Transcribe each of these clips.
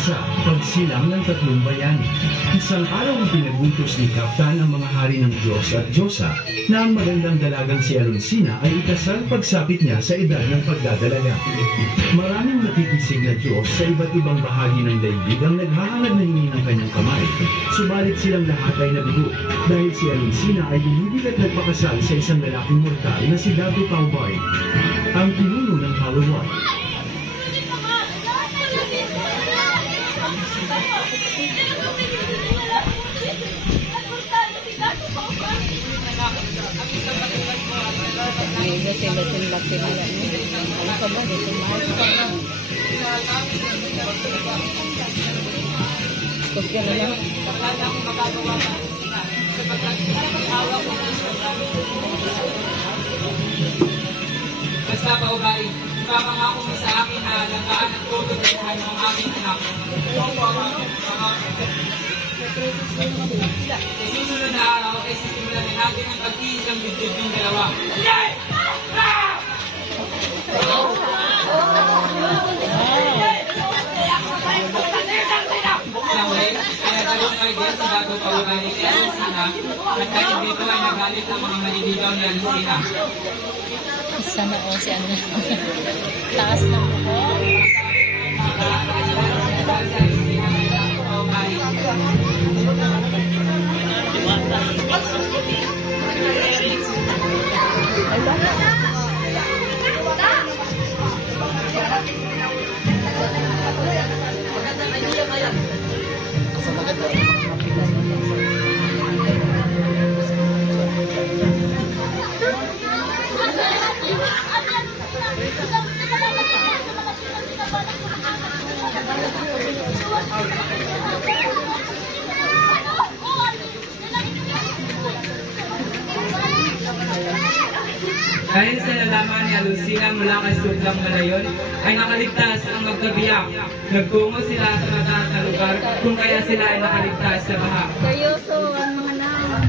sa pagsilang ng tatlong bayani. Isang araw ang pinagutos ni Kaptan ang mga hari ng Diyos at Diyosa na ang magandang dalagang si Alonsina ay ikasal pagsapit niya sa edad ng pagdadalaga. Maraming nakikisig na Diyos sa iba't ibang bahagi ng daigdig ang naghahangad na hingi ng kanyang kamay. Subalit silang lahat ay nabigo dahil si Alonsina ay binibig at nagpakasal sa isang lalaking mortal na si Dato Cowboy, ang pinuno ng Halloween. Lasing-lasing laki nila. Ano ka ba? Dito mahal ka. Tapos ka na lang. Basta pa ubay, ipapangako mo sa akin na lagaan at tutulungan ng aming anak. Sa susunod na araw ay sisimulan na natin ang pagtiis ng bidbid ng dalawa. Samuel, kaya talong kay Diaz sa bago pawagani ni Alonsina at kahit dito ay nagalit ang mga maniligaw ni Alonsina. Sana o si ano. Taas na po. Dahil sa nalaman ni Alonsina mula kay Sudlang Malayon, ay nakaligtas ang magkabiyak. Nagtungo sila sa mataas na lugar kung kaya sila ay nakaligtas sa baha. Seryoso ang mga naman.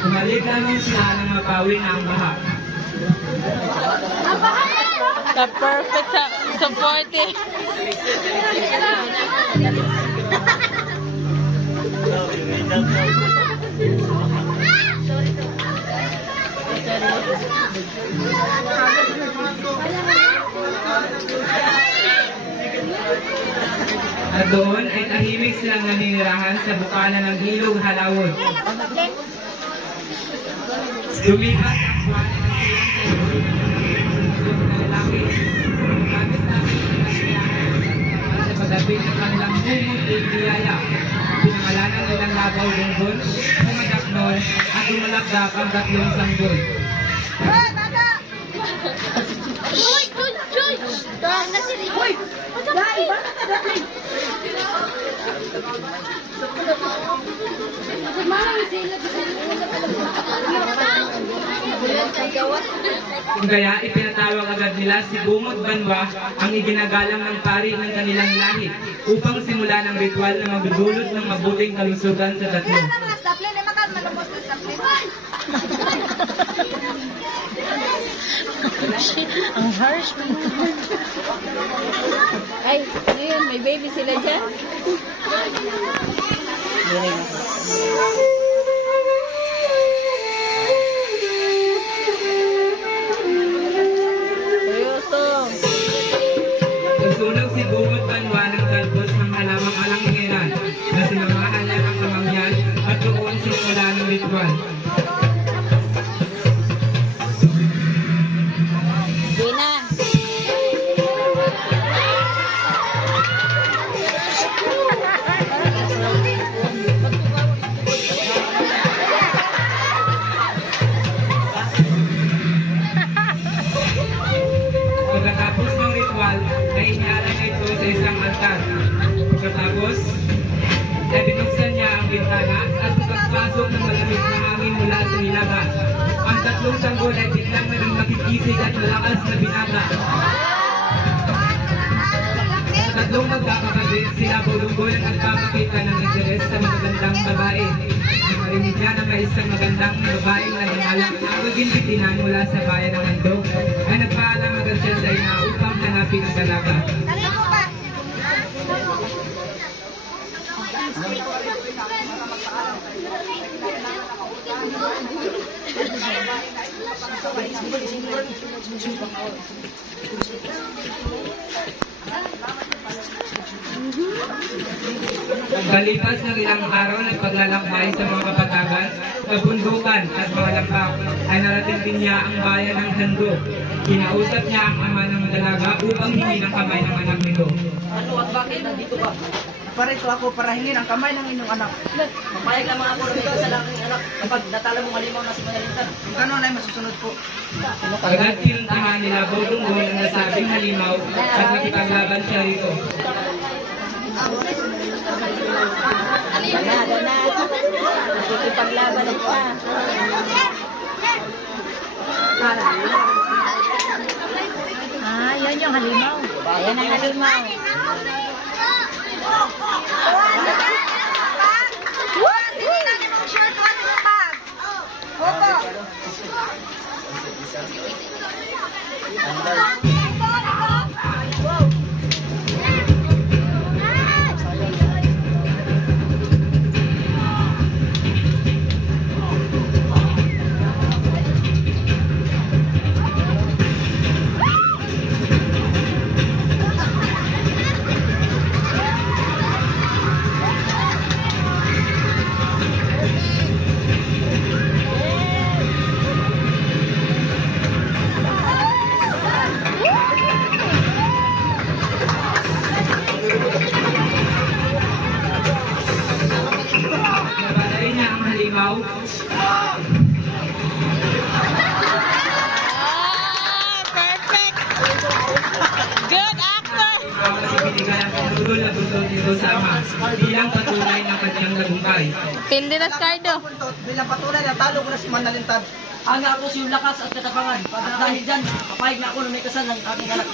Bumalik namin sila ng mapawi na ang baha. The perfect supporting. At doon ay tahimik silang naninirahan sa bukana ng ilog Halawon. Lumipat ang buwan ng lalaki. Gamit namin ang kasiyahan sa pagdating ng kanilang bumong biyaya. Pinangalanan nilang labaw lunggon, pumadaknol at lumalakdak ang tatlong sanggol. Kaya ipinatawag agad nila si Bumot Banwa ang iginagalang ng pari ng kanilang lahi upang simulan ang ritual na magdudulot ng mabuting kalusugan sa tatlo. Ang harsh mo. Ay, ngayon, may baby sila dyan. Seryoso. Nagsunog si Bumot Banwa ng talbos ng halamang alangheran na sinamahan niya ng kamangyan at doon simula ng ritual. Dina. Pagkatapos ng ritual, ay inialay na ito sa isang altar. Pagkatapos, ay binuksan niya ang bintana at sa pagpasok ng malamig na hangin mula sa hilaga. Ang tatlong sanggol ay biglang naging makikisig at malakas na binata. Sa tatlong magkakakabit, sila Bolonggol ang nagpapakita ng interes sa magagandang babae. Marinig niya na may isang magandang babaeng nalingalang ang maging bitinan mula sa bayan ng Handog ay nagpaalam agad siya sa ina upang hanapin ang dalaga. Pagkalipas ng ilang araw ng paglalakbay sa mga kapatagan, kabundukan at mga lampak, ay narating din niya ang bayan ng Handog. Kinausap niya ang ama ng dalaga upang hingin ang kamay ng anak nito. Ano at bakit nandito ka? Parito ako para hingin ang kamay ng inyong anak. Mapayag lamang ako na may kasalangang anak kapag natala mong halimaw na si Manalintad. Kung gano'n ay masusunod po. Agad pinuntahan nila Bolonggol ang nasabing halimaw at nakipaglaban siya rito. Ganado na. Nakikipaglaban pa. Yan yung halimaw. Ayan ang halimaw. Nabalay niya ang halimaw. Perfect! Good actor! Kasi binigay ang pangulol na gusto nito sa ama bilang patunay ng kanyang tagumpay. Pildi na Scardo. Bilang patuloy na talo ko na si Manalintad. Ang ako si lakas at katapangan. At dahil dyan, papayag na ako na may kasal ng aking anak.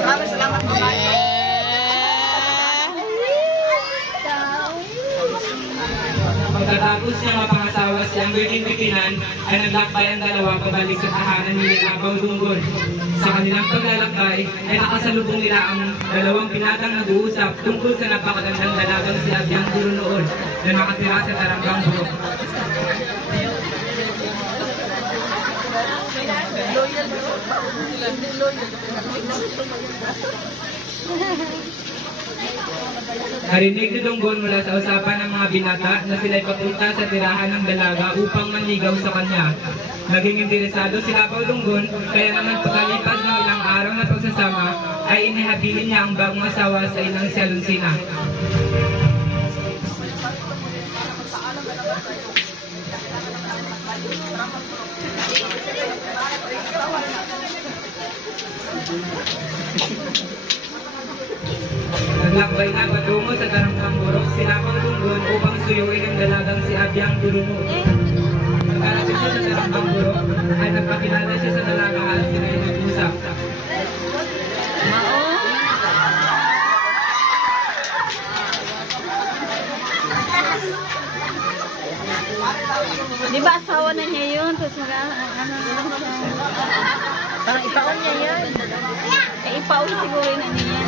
Maraming salamat po. Pagkatapos niya mapangasawa siyang virgin bitinan, ay naglakbay ang dalawa pabalik sa tahanan nila Bolonggol. Sa kanilang paglalakbay, ay nakasalubong nila ang dalawang binatang nag-uusap tungkol sa napakagandang dalagang si Abyang Durunoon na nakatira sa Taranggang Burok. Narinig ni Donggol mula sa usapan ng mga binata na sila'y papunta sa tirahan ng dalaga upang manligaw sa kanya. Naging interesado sila Bolonggol, kaya naman pagkalipas ng ilang araw na pagsasama, ay inihabilin niya ang bagong asawa sa inang si Alonsina. Naglakbay na patungo sa Taranggang Burok sila Bolonggol upang suyuin ang dalagang si Abyang Durunoon. Pagkalapit siya sa Taranggang Burok, ay nagpakilala siya sa dalaga at sila ay nag-usap. Di ba asawa na niya yun? Tapos ano siya? Parang ipaon niya yun. Ipaon siguro na niya.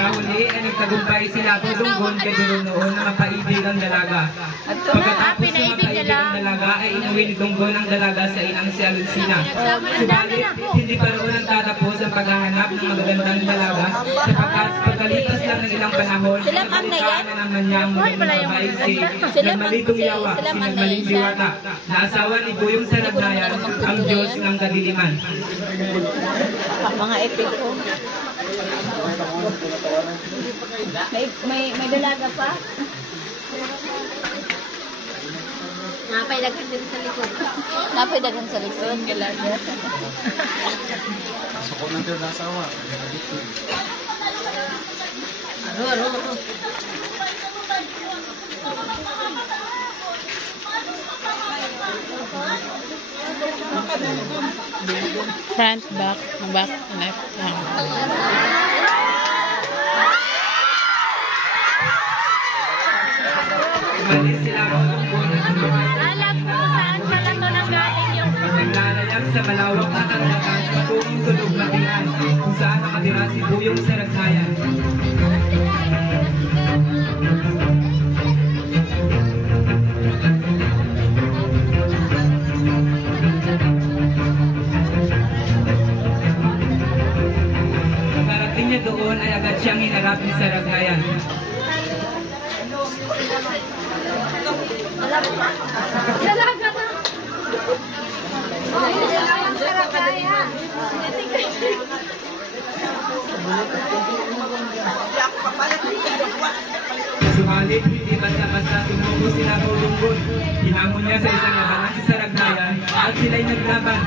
Sa huli ay nagtagumpay sila Bolonggol kay Durunoon na mapaibig ang dalaga. Pagkatapos ng mapaibig ang dalaga ay inuwi ni Donggol ang dalaga sa inang si Alonsina. Subalit, hindi pa roon nagtatapos ang paghahanap ng magagandang dalaga sapagkat pagkalipas lang ng ilang panahon, nabalitaan na naman niya ang magandang babae si Nagmalitong Yawa, si Nagmaling Diwata, na asawa ni Buyong Saragnayan, ang Diyos ng Kadiliman. Mga epiko. May dalaga pa? Napay dagan din sa likod. Napay dagan sa likod. Galaga. Suko ng tiro na asawa. Aro. Front, back, left, Umalis sila Dunggon at lumabas. Alam ko saan pala to nanggaling yung Naglalayag sa malawak na karagatan patungong tulog na Pinan, kung saan nakatira si Buyong Saragsayan. Pagkarating niya doon ay agad siyang hinarap ni Saragsayan. Subalit, hindi basta-basta tumuko sila Dunggon. Hinamon niya sa isang labanan si Saragsayan at sila'y naglaban.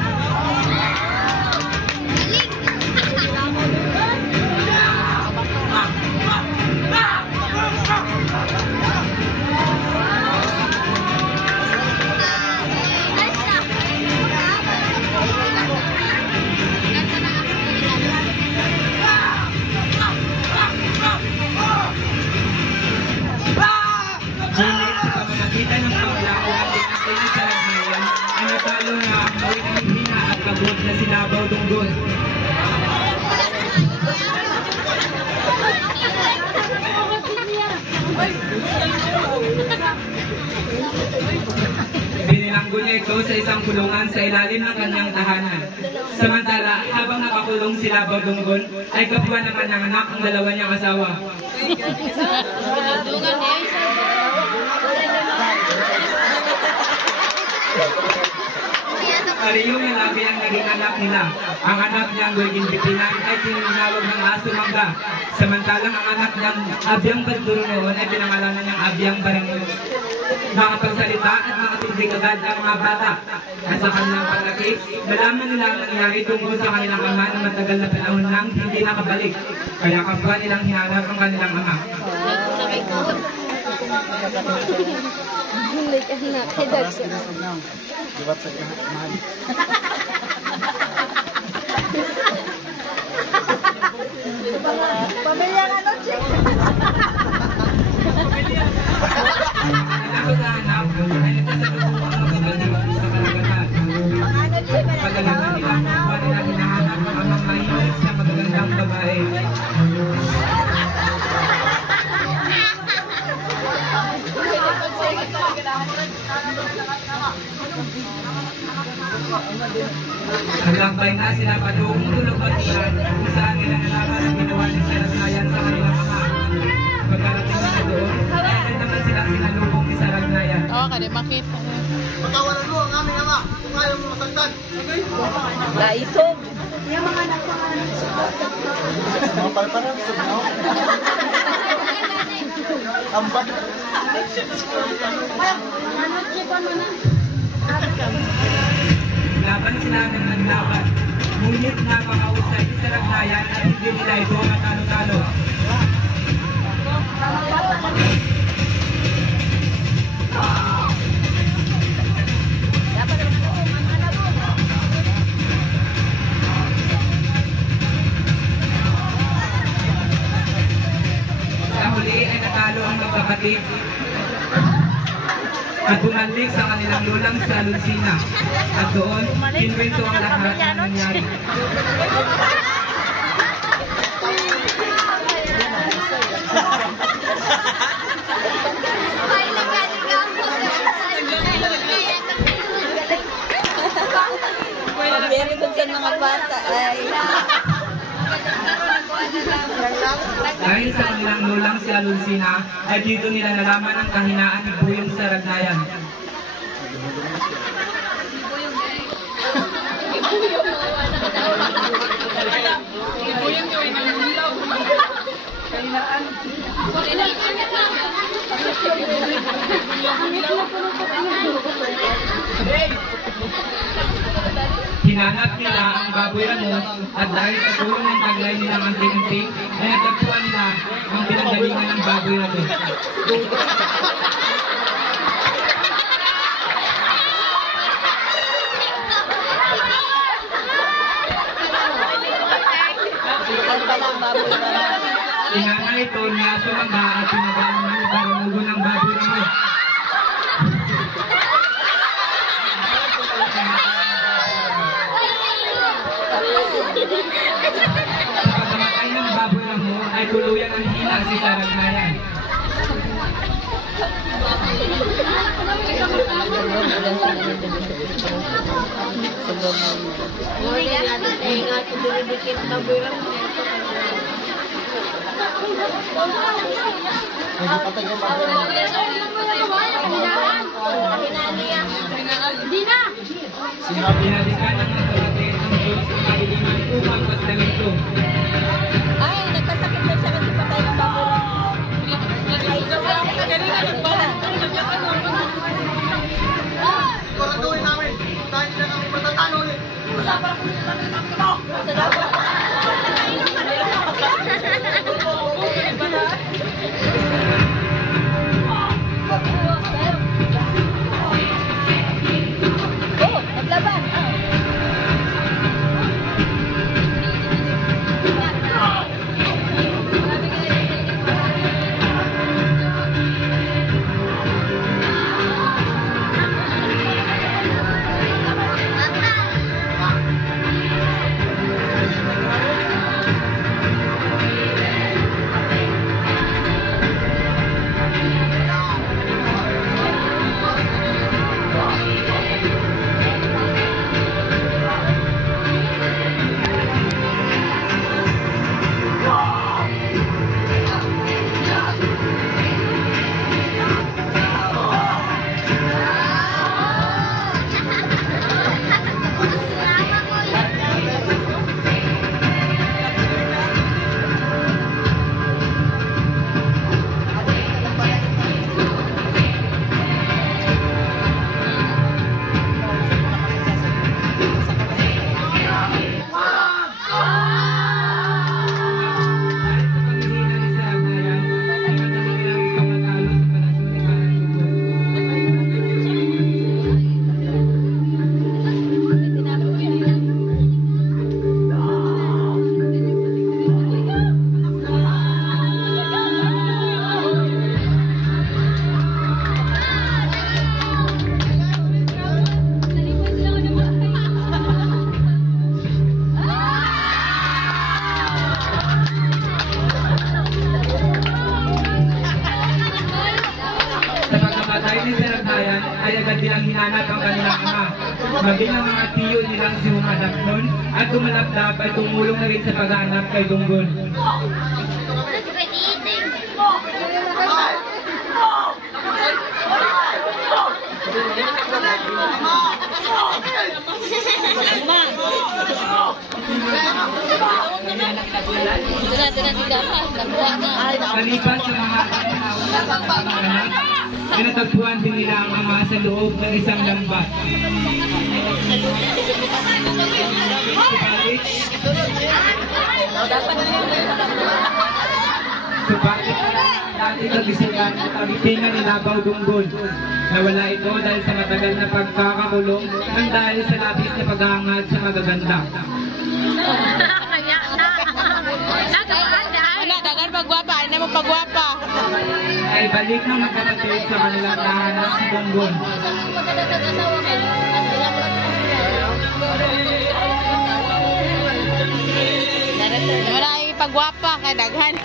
Ngunit sa pamamagitan ng paglao at tinatay ng Saragsayan ay natalo na ang mawing hina at pagod na sinabaw Dunggon. Binilanggo niya ito sa isang kulungan sa ilalim ng kanyang tahanan. Samantala, habang nakakulong si Labaw Dunggon, ay kapwa naman ng anak ang dalawa niyang asawa. Kariyong yung lagi ang naging anak nila. Ang anak niyang Guiging Bitinan ay tinawag ng Aso Mangga. Samantalang ang anak niyang Abyang Bagduro noon ay pinangalanan niyang Abyang Barangon. Makapagsalita at makatindi agad ang mga bata. At sa kanilang paglaki, nalaman nila ang nangyari tungkol sa kanilang ama na matagal na panahon nang hindi nakabalik. Kaya kapwa nilang hinanap ang kanilang ama. Dibat sa mahal. Pamilya nga nun, Chick. Nagkahanap ay nagkasalukuhan ang magkabalik sa kalagatan. Pagkalaman nila kapwa nila hinahanap ang amang mahinis na magagandang babae. Naglakbay na sila patungong tulog at ulan kung saan nila nalaman ang ginawa ni Saragsayan sa kanilang ama. Pagkarating na doon, ay naman sila sinalubong ni Saragsayan. Oo, kada makita. Patawaran mo ang aming ama kung ayaw mo masagtan. Laisog. Mga palparan, no? Ambat. Laban sila ng naglaban. Ngunit napakausay ni Saragsayan at hindi nila ito matalo-talo. Sa huli ay natalo ang magkapatid at bumalik sa kanilang lulang sa Lucina. At doon, kinwento ang lahat ng nangyari. Very good sa mga bata ay. Dahil sa kanilang lulang si Lucina, ay dito nila nalaman ang kahinaan ni Buyong Saragsayan. Hinanap nila ang baboy ramo at dahil sa tulong ng taglay nilang anting-anting ay natagpuan nila ang pinanggalingan ng baboy ramo. Ang palang baboy na. Hinanap ito na sumangga at pinagalan ng baramugo ng baboy ramo. Sa pagkamatay ng baboy ramo ay tuluyan ang hina si Saragnayan. Pinalikan ng mga kapatid ang Diyos ang kahilingan upang magdalito. Ay, nagkasakit na siya kasi patay ng baboy. Siguraduhin namin. Dahil sila kami matatalo ulit. Oh, naglaban. ay agad nilang hinanap ang kanilang ama. Maging ang mga tiyo nilang si Humadaknon at tumalapdap ay tumulong na rin sa paghahanap kay Dunggon. Kalipas sa mga anak, pinatagpuan din nila ang ama sa loob ng isang lambat. Subalit dati nagisipan at abitingan ni Labaw Dunggon. Nawala ito dahil sa matagal na pagkakakulong nang dahil sa labis na paghahangad sa magaganda. Wala, dagan pagwapa. Ay naman pagwapa. Ay balik ng magkapatid sa kanilang tahanan si Dunggon. Wala ay pagwapa. Kaya daghan.